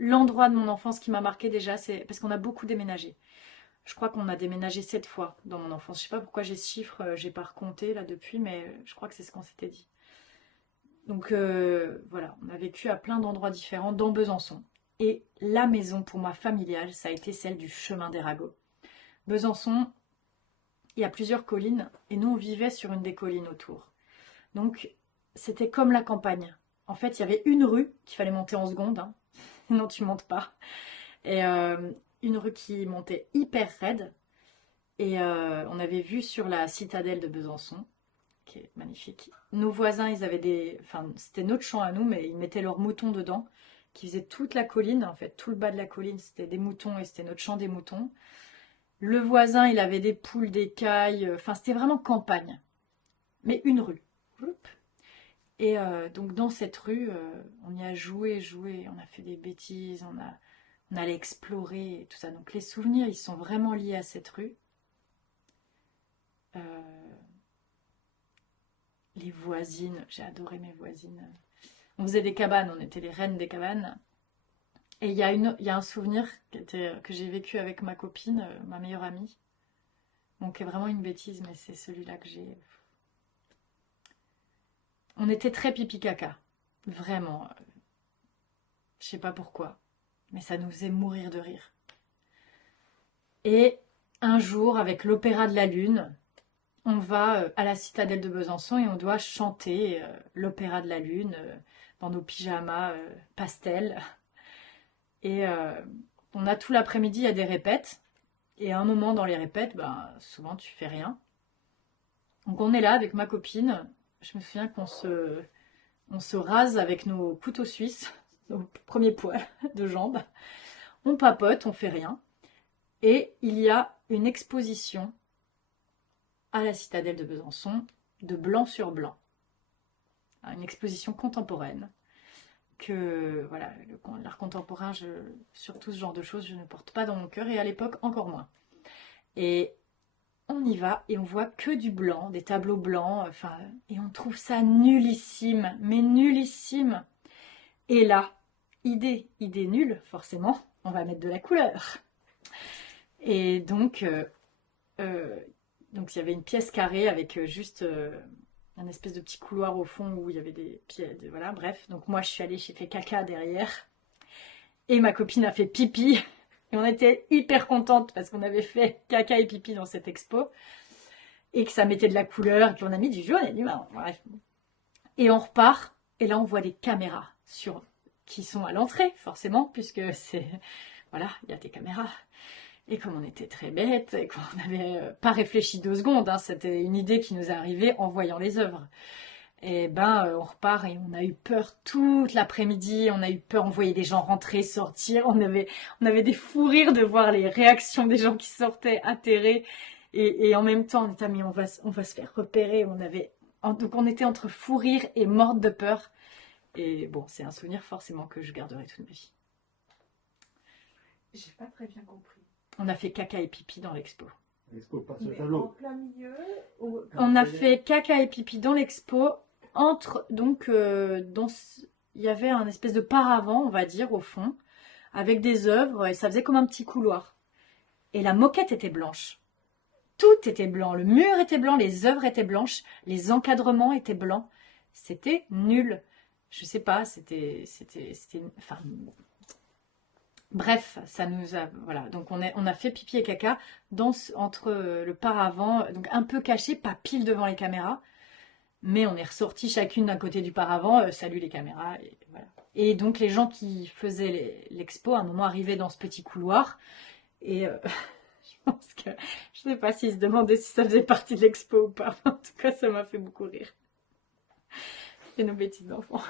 l'endroit de mon enfance qui m'a marqué déjà, c'est parce qu'on a beaucoup déménagé. Je crois qu'on a déménagé 7 fois dans mon enfance. Je sais pas pourquoi j'ai ce chiffre, j'ai pas recompté là depuis, mais je crois que c'est ce qu'on s'était dit. Donc voilà, on a vécu à plein d'endroits différents dans Besançon. Et la maison pour moi familiale, ça a été celle du chemin des Ragots. Besançon, il y a plusieurs collines et nous on vivait sur une des collines autour. Donc c'était comme la campagne. En fait, il y avait une rue qu'il fallait monter en seconde, hein. Non, tu montes pas. Et une rue qui montait hyper raide. Et on avait vu sur la citadelle de Besançon, qui est magnifique. Nos voisins, ils avaient des... Enfin, c'était notre champ à nous, mais ils mettaient leurs moutons dedans, qui faisaient toute la colline. En fait, tout le bas de la colline, c'était des moutons et c'était notre champ des moutons. Le voisin, il avait des poules, des cailles. Enfin, c'était vraiment campagne. Mais une rue. Et donc, dans cette rue, on y a joué. On a fait des bêtises, on allait explorer et tout ça. Donc, les souvenirs, ils sont vraiment liés à cette rue. Euh, les voisines, j'ai adoré mes voisines. On faisait des cabanes, on était les reines des cabanes. Et il y a un souvenir que j'ai vécu avec ma copine, ma meilleure amie. Donc, c'est vraiment une bêtise, mais c'est celui-là que j'ai. On était très pipi caca. Vraiment. Je sais pas pourquoi. Mais ça nous faisait mourir de rire. Et un jour, avec l'Opéra de la Lune, on va à la citadelle de Besançon et on doit chanter l'Opéra de la Lune dans nos pyjamas pastel. Et on a tout l'après-midi, il y a des répètes. Et à un moment dans les répètes, ben, souvent tu fais rien. Donc on est là avec ma copine. Je me souviens on se rase avec nos couteaux suisses, nos premiers poils de jambes. On papote, on fait rien. Et il y a une exposition à la citadelle de Besançon de blanc sur blanc. Une exposition contemporaine. Que voilà, l'art contemporain, surtout ce genre de choses, je ne porte pas dans mon cœur et à l'époque encore moins. Et on y va et on voit que du blanc, des tableaux blancs, enfin, et on trouve ça nullissime, mais nullissime. Et là, idée nulle, forcément, on va mettre de la couleur. Et euh, donc il y avait une pièce carrée avec juste un espèce de petit couloir au fond où il y avait des pieds, voilà, bref. Donc moi je suis allée, j'ai fait caca derrière et ma copine a fait pipi. Et on était hyper contente parce qu'on avait fait caca et pipi dans cette expo et que ça mettait de la couleur et qu'on a mis du jaune et du marron, bref. Et on repart et là on voit des caméras qui sont à l'entrée forcément puisque c'est voilà, il y a des caméras. Et comme on était très bêtes et qu'on n'avait pas réfléchi 2 secondes, hein, c'était une idée qui nous est arrivée en voyant les œuvres. Et ben, on repart et on a eu peur toute l'après-midi. On a eu peur, on voyait des gens rentrer, sortir. On avait des fous rires de voir les réactions des gens qui sortaient atterrés. Et en même temps, on était mais on va se faire repérer. Donc on était entre fou rire et morte de peur. Et bon, c'est un souvenir forcément que je garderai toute ma vie. J'ai pas très bien compris. On a fait caca et pipi dans l'expo. L'expo passe le Mais en tableau. plein milieu ou... On a fait caca et pipi dans l'expo. Il y avait un espèce de paravent, on va dire, au fond, avec des œuvres, et ça faisait comme un petit couloir. Et la moquette était blanche. Tout était blanc. Le mur était blanc, les œuvres étaient blanches, les encadrements étaient blancs. C'était nul. Je sais pas, enfin, bref, ça nous a, voilà. Donc on a fait pipi et caca entre le paravent, donc un peu caché, pas pile devant les caméras. Mais on est ressorti chacune d'un côté du paravent, salut les caméras, et voilà. Et donc les gens qui faisaient l'expo, à un moment arrivaient dans ce petit couloir, et je pense que, je sais pas s'ils se demandaient si ça faisait partie de l'expo ou pas, en tout cas ça m'a fait beaucoup rire. C'est nos bêtises d'enfants.